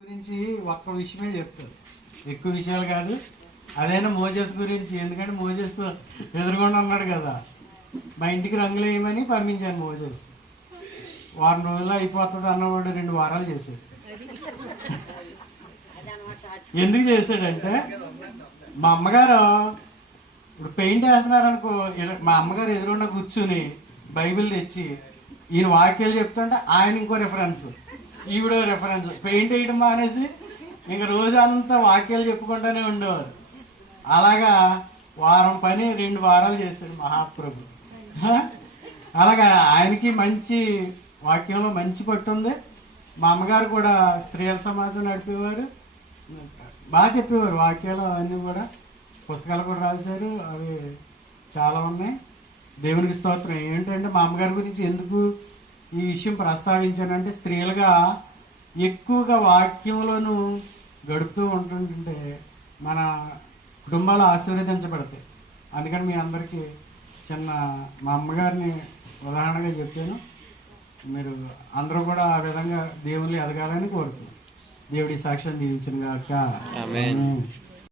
గురించి ఒక్క విషయమే చెప్తారు, ఎక్కువ విషయాలు కాదు. అదైనా మోజెస్ గురించి, ఎందుకంటే మోజెస్ ఎదురుకుండా ఉన్నాడు కదా. మా ఇంటికి రంగులు వేయమని పంపించాను. మోజెస్ వారం రోజుల్లో అయిపోతుంది అన్నవాడు 2 వారాలు చేశాడు. ఎందుకు చేశాడంటే, మా అమ్మగారు ఇప్పుడు పెయింట్ వేస్తున్నారనుకో, మా అమ్మగారు ఎదురుకుండా కూర్చుని బైబిల్ తెచ్చి ఈయన వాక్యాలు చెప్తుంటే ఆయన ఇంకో రెఫరెన్స్, ఈవిడో రెఫరెన్స్, పెయింట్ వేయడం మానేసి ఇంక రోజంతా వాక్యాలు చెప్పుకుంటూనే ఉండేవారు. అలాగా వారం పని 2 వారాలు చేశాడు మహాప్రభు. అలాగా ఆయనకి మంచి వాక్యంలో మంచి పట్టు ఉంది. మా అమ్మగారు కూడా స్త్రీల సమాజం నడిపేవారు, బాగా చెప్పేవారు వాక్యాలు అవన్నీ కూడా. పుస్తకాలు కూడా రాశారు, అవి చాలా ఉన్నాయి. దేవునికి స్తోత్రం. ఏంటంటే మా అమ్మగారి గురించి ఎందుకు ఈ విషయం ప్రస్తావించానంటే, స్త్రీలుగా ఎక్కువగా వాక్యంలోనూ గడుపుతూ ఉంటుంటే మన కుటుంబాలు ఆశీర్వదించబడతాయి. అందుకని మీ అందరికీ మా అమ్మగారిని ఉదాహరణగా చెప్పాను. మీరు అందరూ కూడా ఆ విధంగా దేవుళ్ళు ఎదగాలని కోరుతున్నాను. దేవుడి సాక్ష్యం దీవించిన గాక. ఆమేన్.